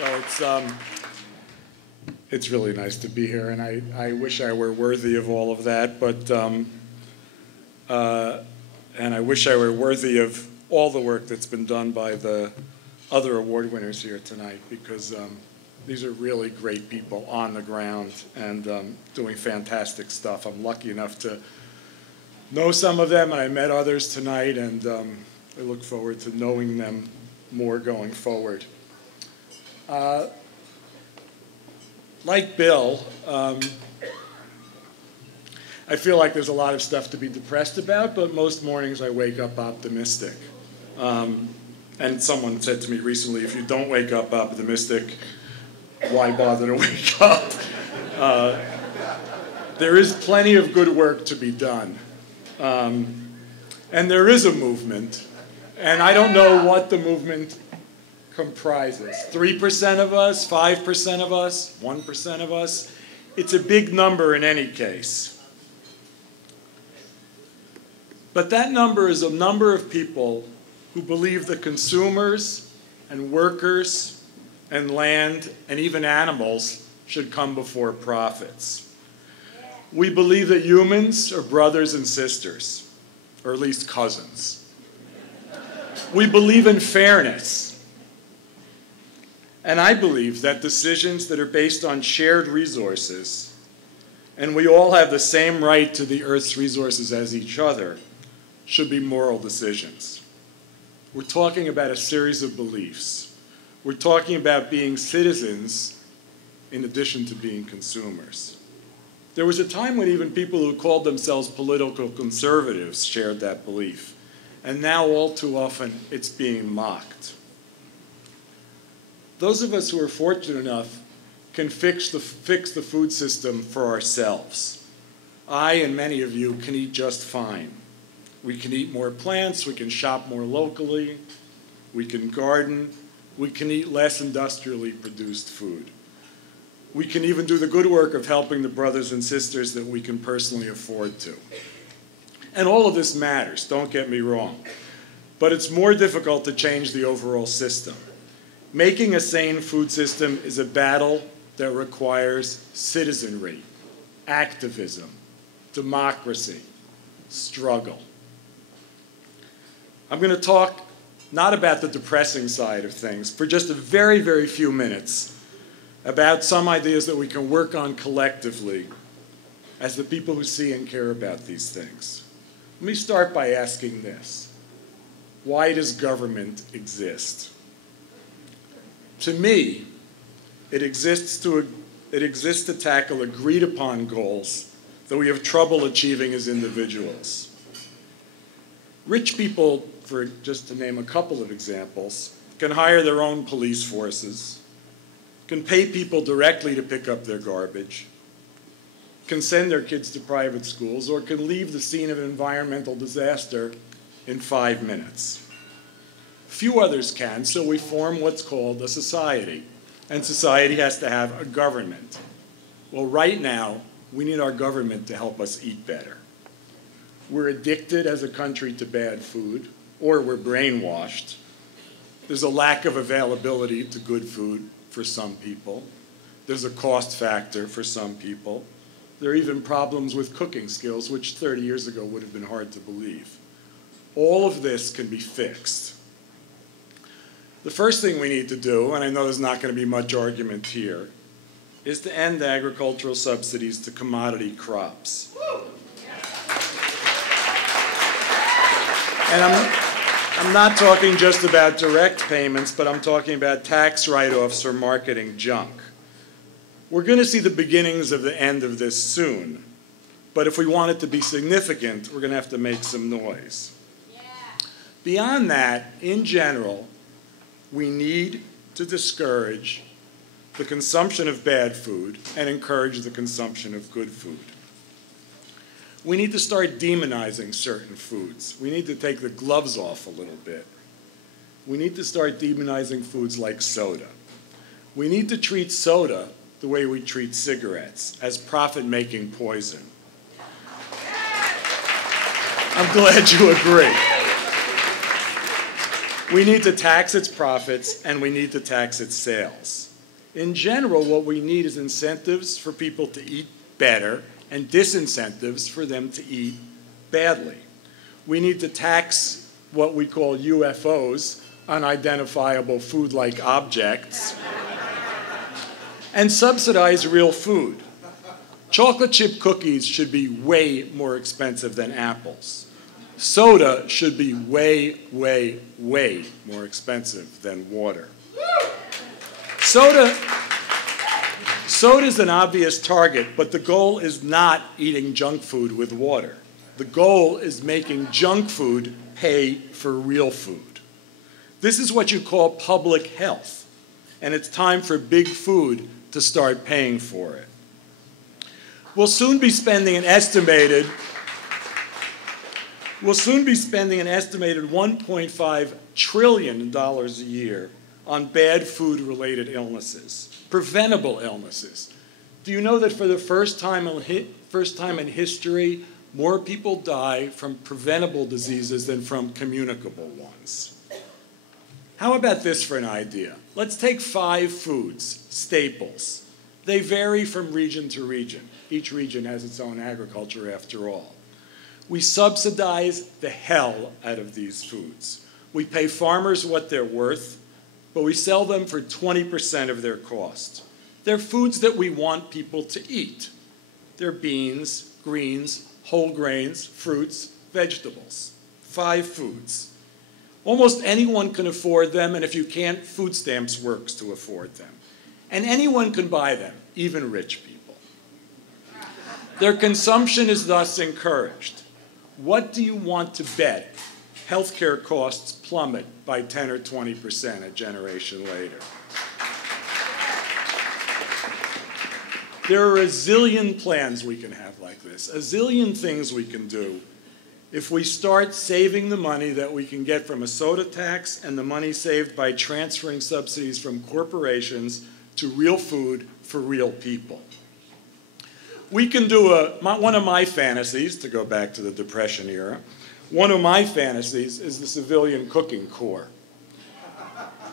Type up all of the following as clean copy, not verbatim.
So it's really nice to be here, and I wish I were worthy of all of that, but and I wish I were worthy of all the work that's been done by the other award winners here tonight, because these are really great people on the ground and doing fantastic stuff. I'm lucky enough to know some of them, and I met others tonight, and I look forward to knowing them more going forward. Like Bill, I feel like there's a lot of stuff to be depressed about, but most mornings I wake up optimistic. And someone said to me recently, if you don't wake up optimistic, why bother to wake up? There is plenty of good work to be done. And there is a movement, and I don't know what the movement comprises. 3% of us, 5% of us, 1% of us. It's a big number in any case. But that number is a number of people who believe that consumers and workers and land and even animals should come before profits. We believe that humans are brothers and sisters, or at least cousins. We believe in fairness. And I believe that decisions that are based on shared resources, and we all have the same right to the Earth's resources as each other, should be moral decisions. We're talking about a series of beliefs. We're talking about being citizens in addition to being consumers. There was a time when even people who called themselves political conservatives shared that belief. And now all too often it's being mocked. Those of us who are fortunate enough can fix the food system for ourselves. I and many of you can eat just fine. We can eat more plants, we can shop more locally, we can garden, we can eat less industrially produced food. We can even do the good work of helping the brothers and sisters that we can personally afford to. And all of this matters, don't get me wrong. But it's more difficult to change the overall system. Making a sane food system is a battle that requires citizenry, activism, democracy, struggle. I'm going to talk not about the depressing side of things for just a very, very few minutes, about some ideas that we can work on collectively as the people who see and care about these things. Let me start by asking this. Why does government exist? To me, it exists to tackle agreed upon goals that we have trouble achieving as individuals. Rich people, for just to name a couple of examples, can hire their own police forces, can pay people directly to pick up their garbage, can send their kids to private schools, or can leave the scene of an environmental disaster in 5 minutes. Few others can, so we form what's called a society. And society has to have a government. Well, right now, we need our government to help us eat better. We're addicted as a country to bad food, or we're brainwashed. There's a lack of availability to good food for some people. There's a cost factor for some people. There are even problems with cooking skills, which 30 years ago would have been hard to believe. All of this can be fixed. The first thing we need to do, and I know there's not going to be much argument here, is to end agricultural subsidies to commodity crops. And I'm not talking just about direct payments, but I'm talking about tax write-offs for marketing junk. We're going to see the beginnings of the end of this soon, but if we want it to be significant, we're going to have to make some noise. Yeah. Beyond that, in general, we need to discourage the consumption of bad food and encourage the consumption of good food. We need to start demonizing certain foods. We need to take the gloves off a little bit. We need to start demonizing foods like soda. We need to treat soda the way we treat cigarettes, as profit-making poison. I'm glad you agree. We need to tax its profits, and we need to tax its sales. In general, what we need is incentives for people to eat better and disincentives for them to eat badly. We need to tax what we call UFOs, unidentifiable food-like objects, and subsidize real food. Chocolate chip cookies should be way more expensive than apples. Soda should be way, way, way more expensive than water. Soda is an obvious target, but the goal is not eating junk food with water. The goal is making junk food pay for real food. This is what you call public health, and it's time for big food to start paying for it. We'll soon be spending an estimated $1.5 trillion a year on bad food-related illnesses, preventable illnesses. Do you know that for the first time in history, more people die from preventable diseases than from communicable ones? How about this for an idea? Let's take 5 foods, staples. They vary from region to region. Each region has its own agriculture after all. We subsidize the hell out of these foods. We pay farmers what they're worth, but we sell them for 20% of their cost. They're foods that we want people to eat. They're beans, greens, whole grains, fruits, vegetables. 5 foods. Almost anyone can afford them, and if you can't, food stamps works to afford them. And anyone can buy them, even rich people. Their consumption is thus encouraged. What do you want to bet healthcare costs plummet by 10 or 20% a generation later? There are a zillion plans we can have like this, a zillion things we can do if we start saving the money that we can get from a soda tax and the money saved by transferring subsidies from corporations to real food for real people. We can do one of my fantasies, to go back to the Depression era, one of my fantasies is the civilian cooking corps.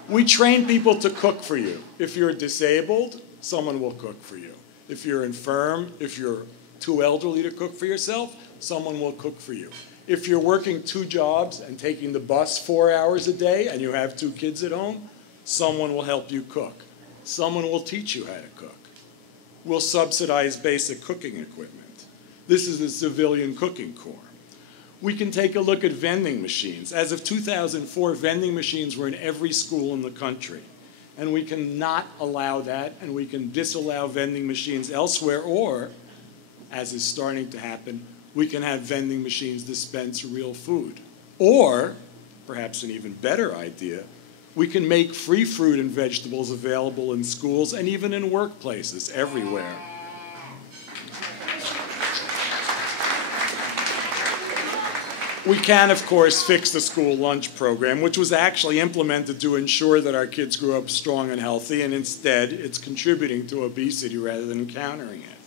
We train people to cook for you. If you're disabled, someone will cook for you. If you're infirm, if you're too elderly to cook for yourself, someone will cook for you. If you're working 2 jobs and taking the bus 4 hours a day and you have 2 kids at home, someone will help you cook. Someone will teach you how to cook. We'll subsidize basic cooking equipment. This is the civilian cooking corps. We can take a look at vending machines. As of 2004, vending machines were in every school in the country. And we can not allow that, and we can disallow vending machines elsewhere, or, as is starting to happen, we can have vending machines dispense real food. Or, perhaps an even better idea, we can make free fruit and vegetables available in schools and even in workplaces everywhere. We can, of course, fix the school lunch program, which was actually implemented to ensure that our kids grew up strong and healthy, and instead it's contributing to obesity rather than countering it.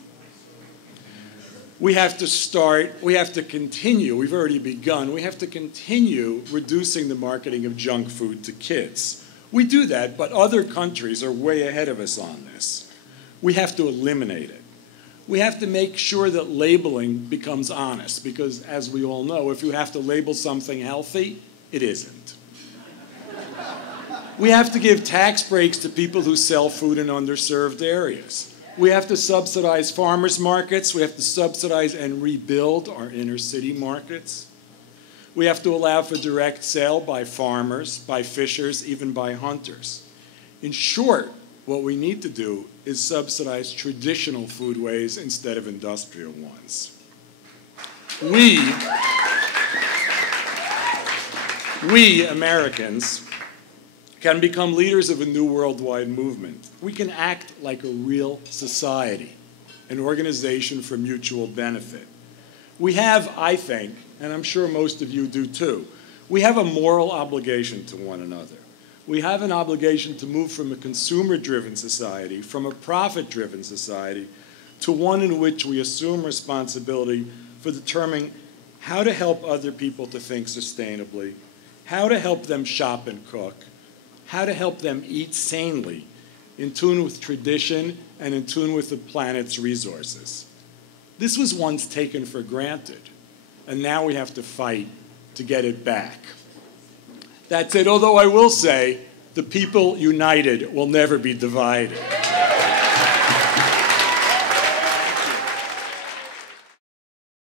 We have to continue, we've already begun, we have to continue reducing the marketing of junk food to kids. We do that, but other countries are way ahead of us on this. We have to eliminate it. We have to make sure that labeling becomes honest, because as we all know, if you have to label something healthy, it isn't. We have to give tax breaks to people who sell food in underserved areas. We have to subsidize farmers markets. We have to subsidize and rebuild our inner city markets. We have to allow for direct sale by farmers, by fishers, even by hunters. In short, what we need to do is subsidize traditional foodways instead of industrial ones. We Americans can become leaders of a new worldwide movement. We can act like a real society, an organization for mutual benefit. We have, I think, and I'm sure most of you do too, we have a moral obligation to one another. We have an obligation to move from a consumer-driven society, from a profit-driven society, to one in which we assume responsibility for determining how to help other people to think sustainably, how to help them shop and cook, how to help them eat sanely in tune with tradition, and in tune with the planet's resources. This was once taken for granted, and now we have to fight to get it back. That's it, although I will say, the people united will never be divided.